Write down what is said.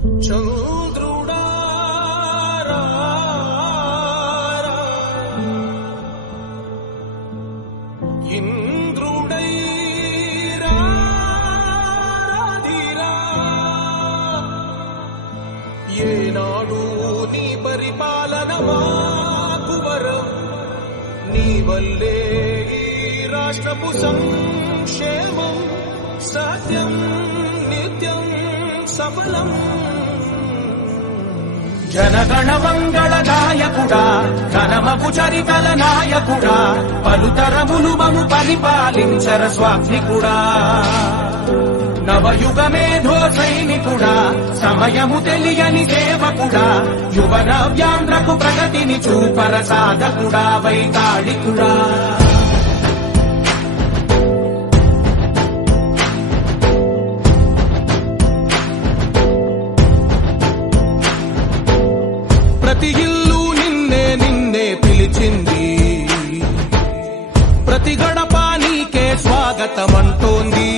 చంద్రుడా ఇంద్రుడై రాధిరా ఏనాడు నీ పరిపాలన మాకు వరం నీ వల్లే ఈ రాష్ట్రపు సంక్షేమం సత్యం నిత్యం సఫలం జనగణ మంగళ నాయకుడా ఘనమపు చరితల నాయకుడా పలుతరములు మము పరిపాలించర స్వామికుడా నవయుగ మేధో సైనికుడా సమయము తెలియని సేవకుడా యువ నవ్యాంధ్రకు ప్రగతిని చూపర సాధకుడా వైతాళికుడా ప్రతి ఇల్లు నిన్నే నిన్నే పిలిచింది ప్రతి గడప నీకే స్వాగతమంటోంది